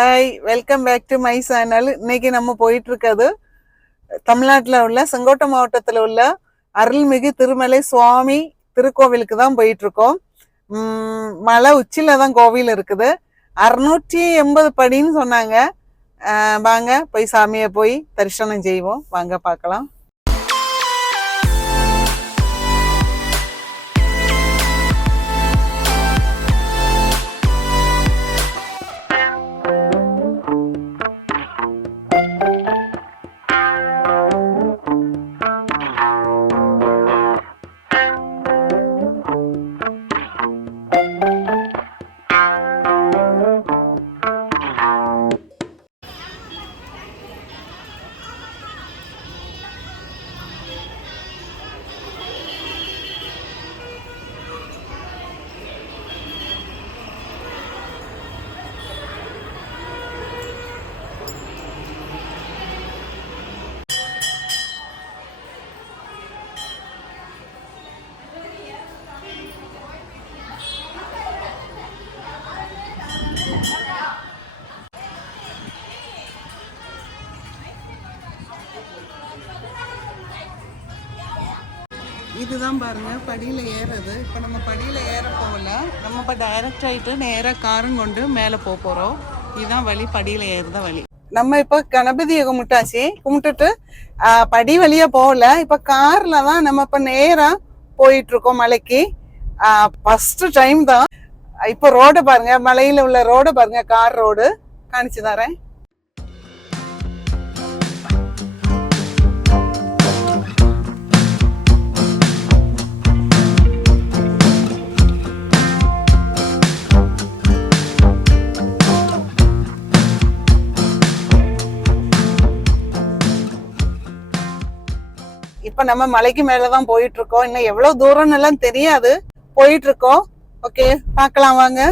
Hi, welcome back to my channel. இன்னைக்கு நம்ம போயிட்டு இருக்கிறது தமிழ்நாட்டில் உள்ள செங்கோட்டை மாவட்டத்தில் உள்ள அருள்மிகு திருமலை சுவாமி திருக்கோவிலுக்கு தான் போயிட்டு இருக்கோம். மலை உச்சியில தான் கோவில் இருக்குது. 680 படின்னு சொன்னாங்க. வாங்க போய் சாமியை போய் தரிசனம் செய்வோம். வாங்க பார்க்கலாம். இதுதான் பாருங்க படியில் ஏறுறது. இப்போ நம்ம படியில் ஏற போகல, நம்ம இப்போ டைரக்ட் ஆகிட்டு நேராக காரம் கொண்டு மேலே போகிறோம். இதுதான் வழி, படியில் ஏறுத வழி. நம்ம இப்போ கணபதியை கும்பிட்டுட்டு படி வழியா போகல, இப்போ கார்ல தான் நம்ம இப்போ நேராக போயிட்டு இருக்கோம் மலைக்கு. ஃபர்ஸ்ட் டைம் தான். இப்போ ரோடு பாருங்க, மலையில உள்ள ரோடு பாருங்க, கார் ரோடு காணிச்சு தரேன். இப்ப நம்ம மலைக்கு மேலதான் போயிட்டு இருக்கோம். இன்னும் எவ்வளவு தூரம்னு எல்லாம் தெரியாது, போயிட்டு இருக்கோம். ஓகே, பார்க்கலாம் வாங்க.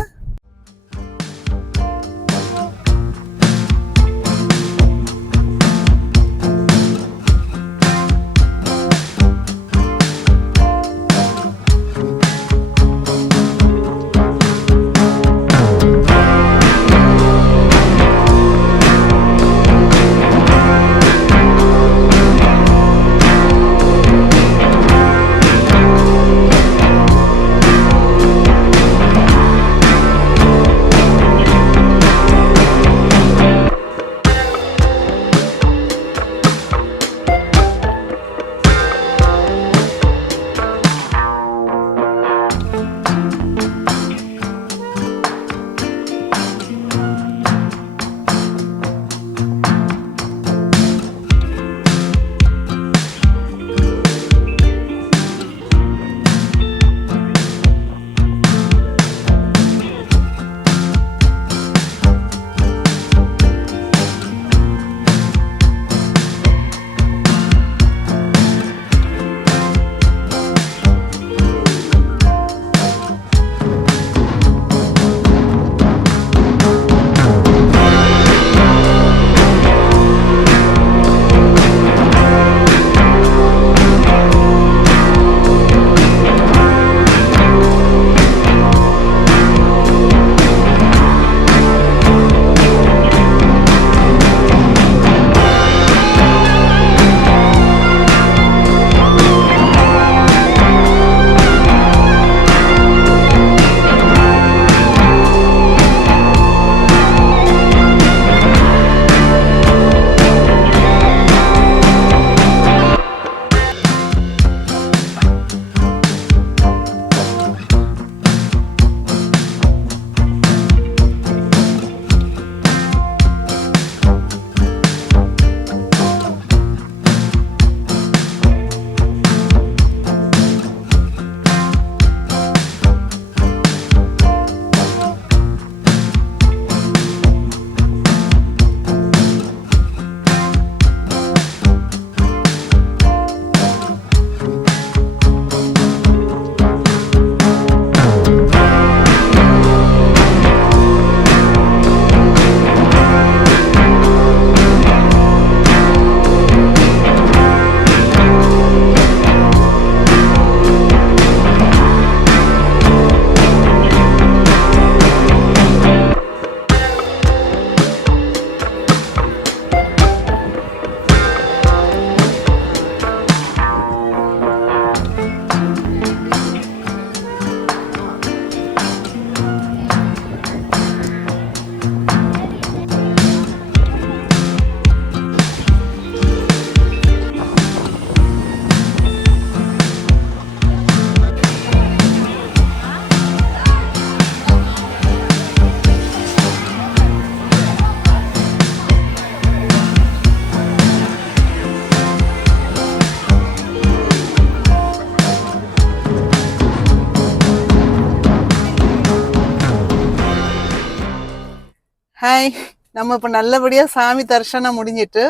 ஹாய், நம்ம இப்ப நல்லபடியா சாமி தரிசனம் முடிஞ்சிட்டு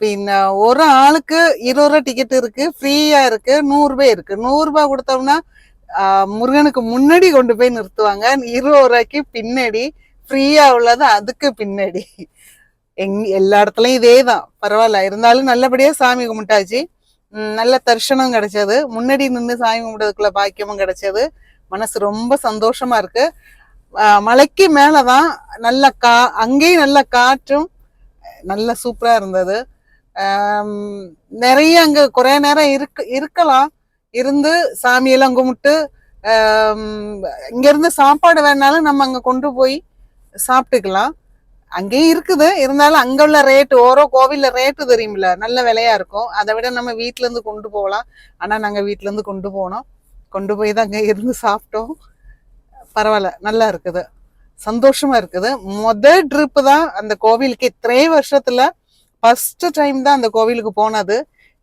பின்ன ஒரு ஆளுக்கு 20 ரூபா டிக்கெட் இருக்கு, ஃப்ரீயா இருக்கு, 100 ரூபாய் இருக்கு. 100 ரூபாய் கொடுத்தோம்னா முருகனுக்கு முன்னாடி கொண்டு போய் நிறுத்துவாங்க. 20 ரூபாய்க்கு பின்னாடி ஃப்ரீயா உள்ளது அதுக்கு பின்னாடி. எல்லா இடத்துலயும் இதேதான். பரவாயில்ல, இருந்தாலும் நல்லபடியா சாமி கும்பிட்டாச்சு. நல்ல தரிசனம் கிடைச்சது. முன்னாடி நின்று சாமி கும்பிட்டதுக்குள்ள பாக்கியமும் கிடைச்சது. மனசு ரொம்ப சந்தோஷமா இருக்கு. மலைக்கு மேலதான் நல்ல அங்கேயும் நல்ல காற்றும் நல்ல சூப்பரா இருந்தது. நிறைய அங்க குறைய நேரம் இருக்கலாம். இருந்து சாமியெல்லாம் கும்பிட்டு இங்க இருந்து சாப்பாடு வேணாலும் நம்ம அங்க கொண்டு போய் சாப்பிட்டுக்கலாம். அங்கேயும் இருக்குது, இருந்தாலும் அங்க உள்ள ரேட்டு ஓரோ கோவில்ல ரேட்டு தெரியுமில்ல, நல்ல விலையா இருக்கும். அதை விட நம்ம வீட்டுல இருந்து கொண்டு போகலாம். ஆனா நாங்க வீட்டுல இருந்து கொண்டு போனோம். கொண்டு போய் தான் அங்க இருந்து சாப்பிட்டோம். பரவாயில்ல, நல்லா இருக்குது, சந்தோஷமா இருக்குது. முதல் ட்ரிப் தான் அந்த கோவிலுக்கு. இத்தனை வருஷத்துல ஃபர்ஸ்ட் டைம் தான் அந்த கோவிலுக்கு போனது.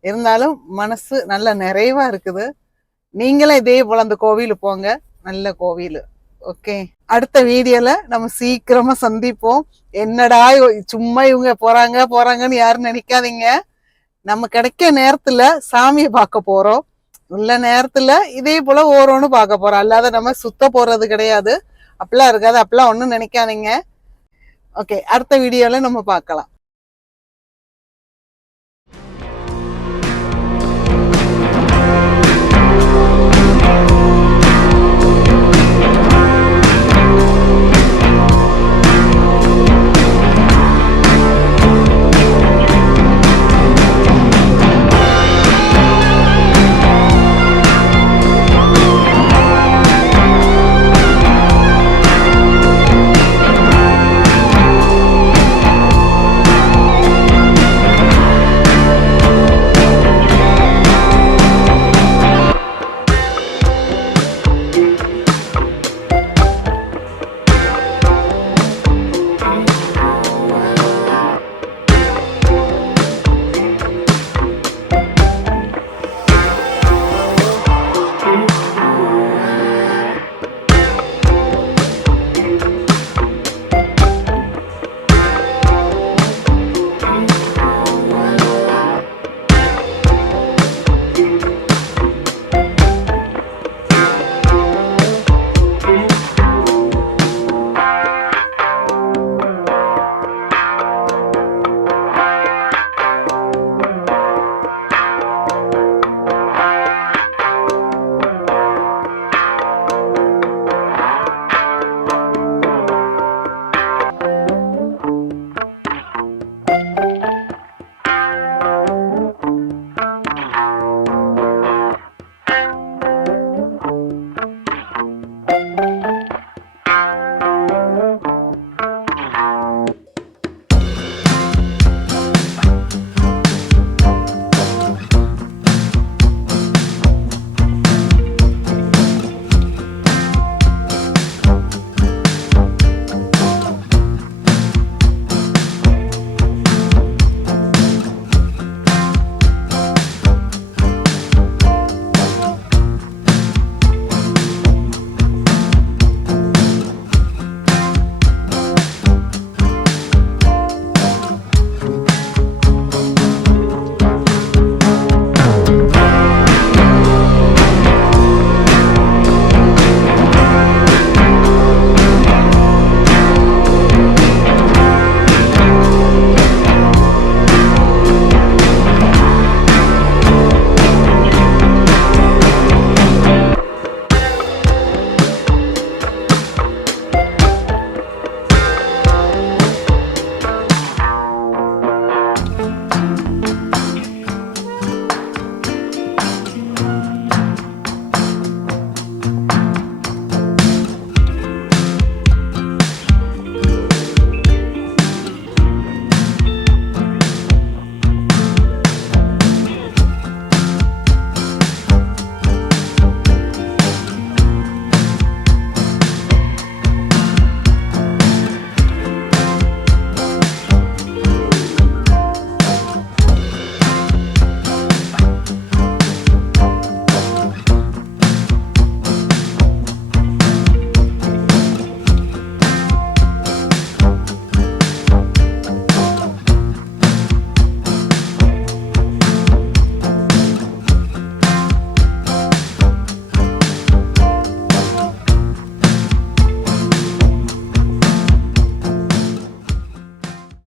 இருந்தாலும் மனசு நல்ல நிறைவா இருக்குது. நீங்களும் இதே போல அந்த கோவிலுக்கு போங்க, நல்ல கோவில். ஓகே, அடுத்த வீடியோல நம்ம சீக்கிரமா சந்திப்போம். என்னடா சும்மா இவங்க போறாங்கன்னு யாரும் நினைக்காதீங்க. நம்ம கிடைக்க நேரத்துல சாமியை பார்க்க போறோம். உள்ள நேரத்துல இதே போல ஓரோன்னு பார்க்க போறோம். அல்லாத நம்ம சுத்த போறது கிடையாது. அப்படிலாம் இருக்காது, அப்படிலாம் ஒண்ணும் நினைக்காதீங்க. ஓகே, அடுத்த வீடியோல நம்ம பார்க்கலாம்.